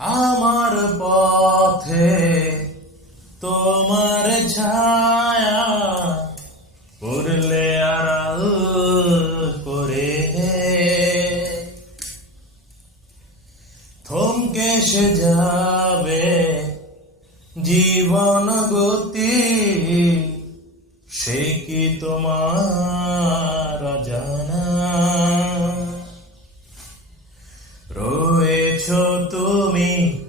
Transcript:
আমার পথে তোমার ছায়া পড়লে আড়াল করে থমকে সে যাবে জীবন গতি, সে কি তোমার জানা? রয়েছো তুমি